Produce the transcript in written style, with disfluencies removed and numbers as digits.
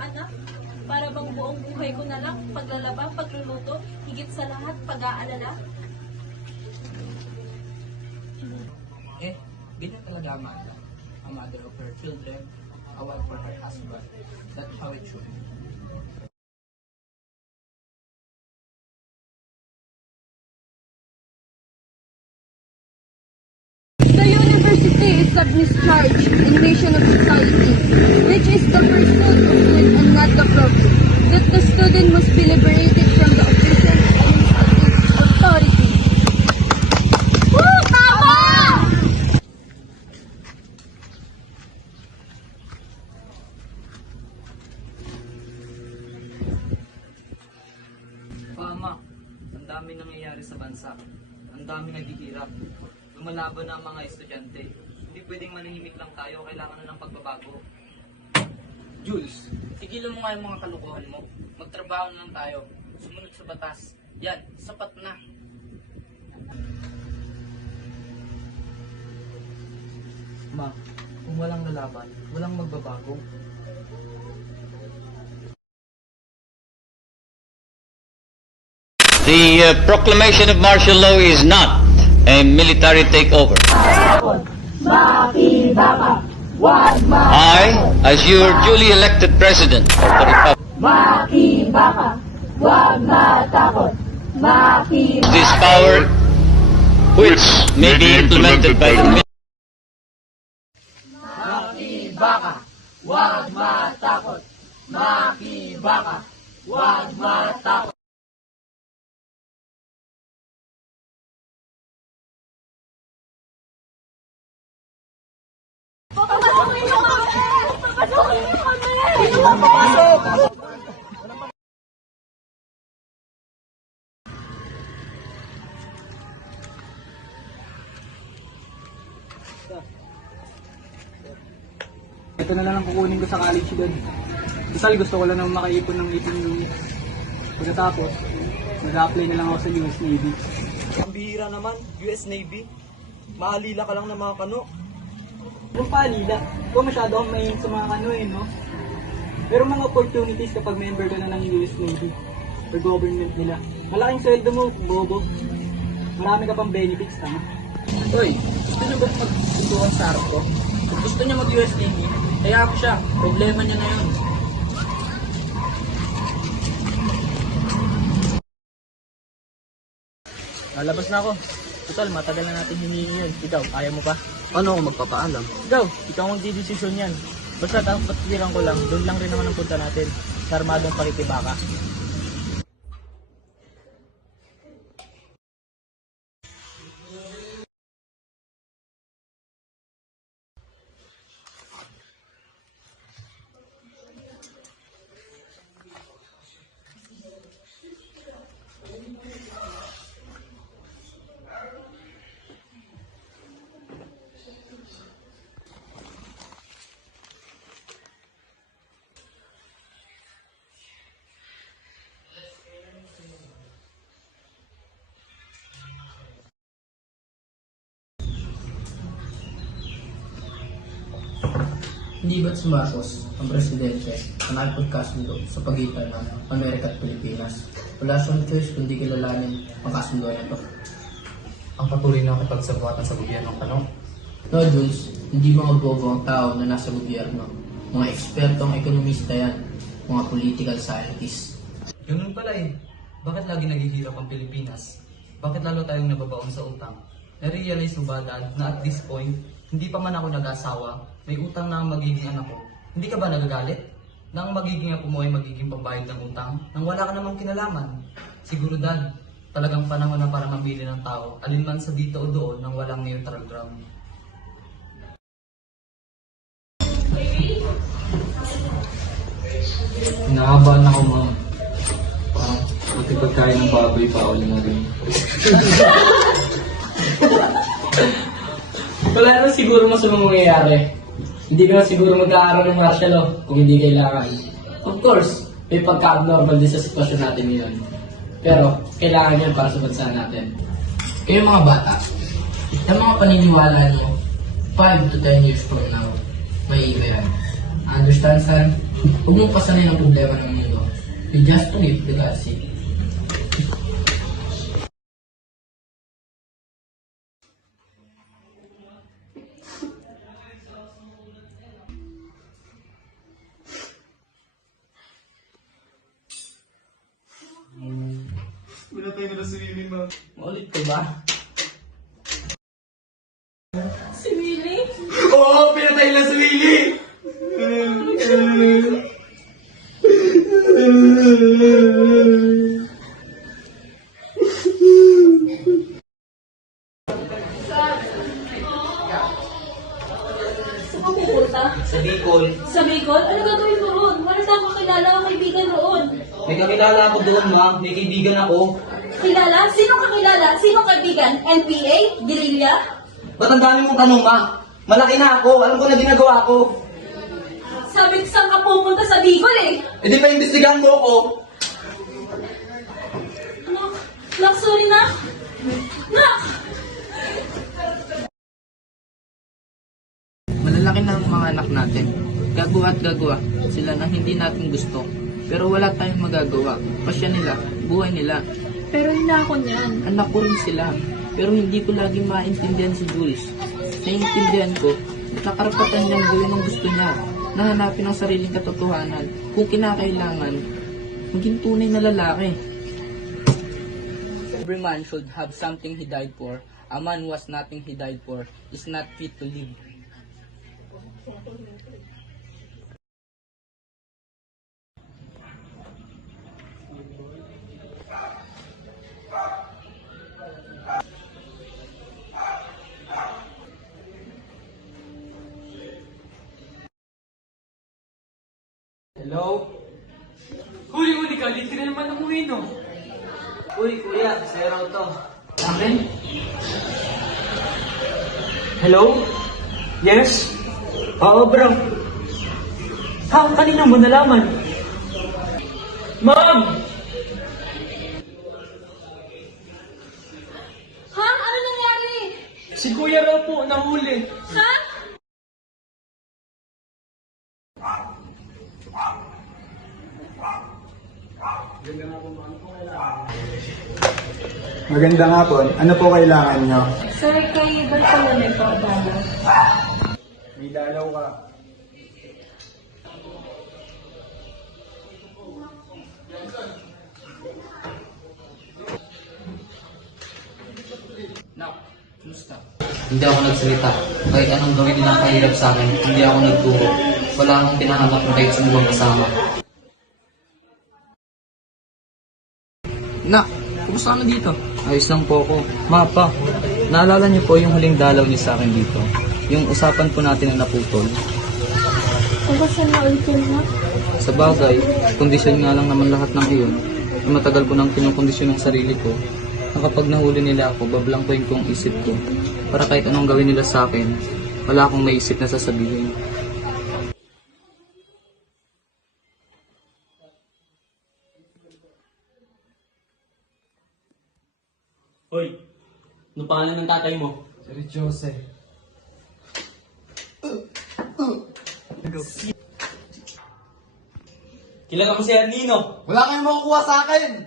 anak. Para bang buong buhay ko na lang, paglalaba, pagluluto, higit sa lahat, pag-aalala. Ganyan talaga Amanda. A mother of her children, a wife for her husband. That's how it should be. The university is a discharge animation of society, which is the pursuit of good and not the profit. That the student must be liberated from the official administrative authority. Woo! Tama! Mama, ang dami nangyayari sa bansa. Ang dami naghihirap. Lumalaban na ang mga estudyante. Hindi pwedeng manahimik lang tayo. Kailangan na ng pagbabago. Jules, tigilan mo nga yung mga kalukuhan mo. Magtrabaho na lang tayo. Sumunod sa batas. Yan, sapat na. Ma, kung walang lalaban, walang magbabago. The proclamation of martial law is not a military takeover. I, as your duly elected president of the Republic, this power which may be implemented by the military. Papasukin niyo kami! Papasukin niyo kami! Ito na lang ang kukunin ko sa college doon. Total, gusto ko lang naman makaipon ng ipon yung pagkatapos, mag-apply na lang ako sa US Navy. Ang bihira naman, US Navy. Maalila ka lang ng mga kano. Yung paalila, ikaw masyado akong mahilig sa mga kano no? Pero mga opportunities kapag member ka na ng US Navy or government nila. Malaking sweldo mo, bobo. Marami ka pang benefits, tama? Hoy, gusto niyo ba magsusuhan sa harap ko? Kung gusto niya mag-US Navy, kaya ako siya. Problema niya na yun. Lalabas na ako. Total, matagal na natin hinihingi yun. Ikaw, kaya mo pa? Ano ako magpapaalam? Ikaw ang magdidesisyon yan. Basta dapat patiran ko lang, doon lang rin naman ang punta natin. Sa armadong pakikibaka. Hindi ba't si Marcos, ang presidente, ang nakipagkasundo sa pagitan ng Amerika at Pilipinas? Wala siyang choice kundi kilalanin ang kasundo nito. Ang patuloy na kapagsabuatan sa gobyerno kano. No, Jules, hindi mga bobo ang tao na nasa gobyerno. Mga ekspertong ekonomista yan, mga political scientists. Ganun pala eh. Bakit lagi naghihirap ang Pilipinas? Bakit lalo tayong nababaon sa utang? Na-realize mo ba, Dad, na at this point, hindi pa man ako nag-asawa, may utang na ang magiging anak ko. Hindi ka ba nagagalit? Na ang magiging apo mo ay magiging pambayad ng utang nang wala ka namang kinalaman? Siguro, Dad, talagang panahon na para mamili ng tao, alinman sa dito o doon nang walang neutral ground. Nakabahan ako, ma'am. Pati pagkain ng baboy pa ako na rin. Wala na siguro masamang mangyayari. Hindi ka na siguro mag-aaral ng martial law kung hindi kailangan. Of course, may pagka-abnormal din sa sitwasyon natin ngayon. Pero, kailangan yan para sa bansa natin. Kayo mga bata, yung mga paniniwala nyo, 5 to 10 years from now, may iba yan. Understand, son? Huwag mong pasanin ang problema ng mundo. You just do it because it. Ulit ko ba? Si Willie? Oo, pinatay na si Willie! Saan ka pupunta? Sa Bicol, Sa Bicol? Ano gagawin mo roon? Wala na akong kilala o kaibigan roon. may kakilala ako doon, ma. May kaibigan ako. Kilala? Sino kakilala? Sino kaibigan? NPA? Guerrilla? Ba't ang dami mong tanong, ma? Malaki na ako. Alam ko na ginagawa ko. Sabi ko saan ka pupunta sa Bicol eh. E di pa imbestigahan mo ako. Nak, sorry na. Nak! Malalaki na ang mga anak natin. Gagawa at gagawa sila na hindi natin gusto. Pero wala tayong magagawa. Pasya nila, buhay nila. Pero hindi ako niyan. Anak ko rin sila. Pero hindi ko lagi maintindihan si Jules. Naiintindihan ko at nakarapatan niyang gawin ang gusto niya. Nahanapin ang sariling katotohanan. Kung kinakailangan, maging tunay na lalaki. Every man should have something he died for. A man who has nothing he died for is not fit to live. Hello? Huli ka, late ka na naman umuwi, no? Uy, kuya. Sa'yo raw to. Akin? Hello? Yes? Oo, bro. Kanina mo nalaman? Mom! Ha? Ano nangyari? Si kuya raw po, nahuli. Ha? Magandang hapon. Ano po kailangan nyo? Sir, kay Bartolome po, Dalo. May dalaw ka. Nak, kumusta? Hindi ako nagsalita. Kahit anong gawin nilang kahirap sa akin, hindi ako nagturo. Wala akong pinahanap na kahit sinubang kasama. Nak, kumusta ka na dito? Ayos lang po ako. Mapa, naalala niyo po yung huling dalaw niyo sa akin dito? Yung usapan po natin na naputol. Pagkasan na ulit na. Sa bagay, kondisyon nga lang naman lahat ng iyon. Matagal ko nang kinukondisyon ng sarili ko na kapag nahuli nila ako, bablangkuin ko ang isip ko. Para kahit anong gawin nila sa akin, wala akong maisip na sasabihin. Hoy, ano pangalan ng tatay mo? Sir Jose. Kilala ko si Ernino. Wala kayong makukuha sa akin!